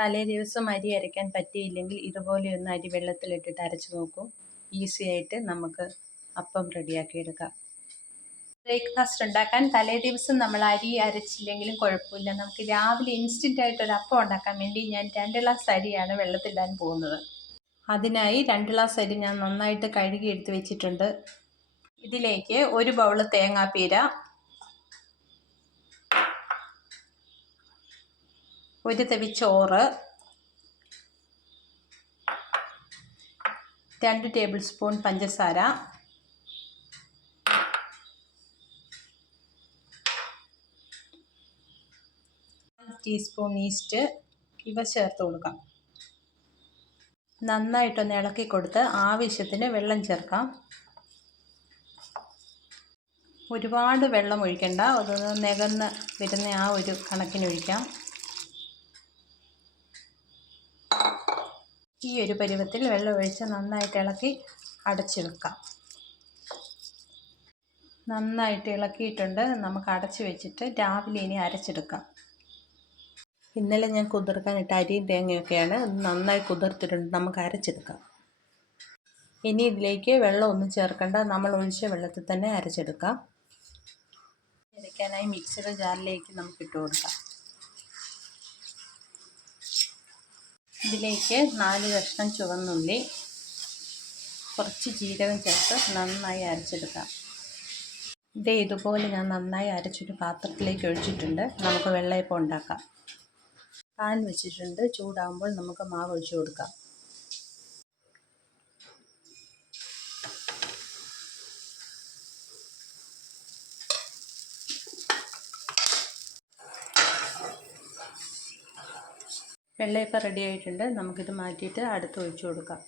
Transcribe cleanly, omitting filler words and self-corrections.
തലേ ദിവസം അരി അരയ്ക്കാൻ പറ്റിയില്ലെങ്കിൽ ഇതുപോലെയൊന്ന് അരി വെള്ളത്തിലിട്ടിട്ട് അരച്ച് നോക്കൂ. ഈസി ആയിട്ട് നമുക്ക് അപ്പം റെഡിയാക്കി എടുക്കാം. ബ്രേക്ക്ഫാസ്റ്റ് ഉണ്ടാക്കാൻ തലേ ദിവസം നമ്മൾ അരി അരച്ചില്ലെങ്കിലും കുഴപ്പമില്ല. നമുക്ക് രാവിലെ ഇൻസ്റ്റൻ്റ് ആയിട്ടൊരു അപ്പം ഉണ്ടാക്കാൻ വേണ്ടി ഞാൻ 2 ഗ്ലാസ് അരിയാണ് വെള്ളത്തിലിടാൻ പോകുന്നത്. അതിനായി 2 ഗ്ലാസ് അരി ഞാൻ നന്നായിട്ട് കഴുകി എടുത്ത് വെച്ചിട്ടുണ്ട്. ഇതിലേക്ക് 1 ബൗൾ തേങ്ങാപ്പീര, 1 തവി ചോറ്, 2 ടേബിൾ സ്പൂൺ പഞ്ചസാര, 1 ടീസ്പൂൺ ഈസ്റ്റ് ഇവ ചേർത്ത് കൊടുക്കാം. നന്നായിട്ടൊന്ന് ഇളക്കി കൊടുത്ത് ആവശ്യത്തിന് വെള്ളം ചേർക്കാം. ഒരുപാട് വെള്ളം ഒഴിക്കണ്ട, അതൊന്ന് നികന്ന് വരുന്ന ആ ഒരു കണക്കിനൊഴിക്കാം. ഈ ഒരു പരുവത്തിൽ വെള്ളം ഒഴിച്ച് നന്നായിട്ട് ഇളക്കി അടച്ച് വെക്കാം. നന്നായിട്ട് ഇളക്കിയിട്ടുണ്ട്. നമുക്ക് അടച്ച് വെച്ചിട്ട് രാവിലെ ഇനി അരച്ചെടുക്കാം. ഇന്നലെ ഞാൻ കുതിർക്കാനിട്ട അരിയും തേങ്ങയൊക്കെയാണ്. നന്നായി കുതിർത്തിട്ടുണ്ട്. നമുക്ക് അരച്ചെടുക്കാം. ഇനി ഇതിലേക്ക് വെള്ളമൊന്നും ചേർക്കേണ്ട, നമ്മൾ ഒഴിച്ച വെള്ളത്തിൽ തന്നെ അരച്ചെടുക്കാം. അരയ്ക്കാനായി മിക്സിയുടെ ജാറിലേക്ക് നമുക്ക് ഇട്ട് കൊടുക്കാം. ഇതിലേക്ക് 4 കഷ്ണം ചുവന്നുള്ളി, കുറച്ച് ജീരകം ചേർത്ത് നന്നായി അരച്ചെടുക്കാം. ഇതുപോലെ ഞാൻ നന്നായി അരച്ചൊരു പാത്രത്തിലേക്ക് ഒഴിച്ചിട്ടുണ്ട്. നമുക്ക് വെള്ളയപ്പം ഉണ്ടാക്കാം. പാൻ വെച്ചിട്ടുണ്ട്. ചൂടാകുമ്പോൾ നമുക്ക് മാവ് ഒഴിച്ചു കൊടുക്കാം. വെള്ളയപ്പം റെഡി ആയിട്ടുണ്ട്. നമുക്കിത് മാറ്റിയിട്ട് അടുത്ത് ഒഴിച്ചു കൊടുക്കാം.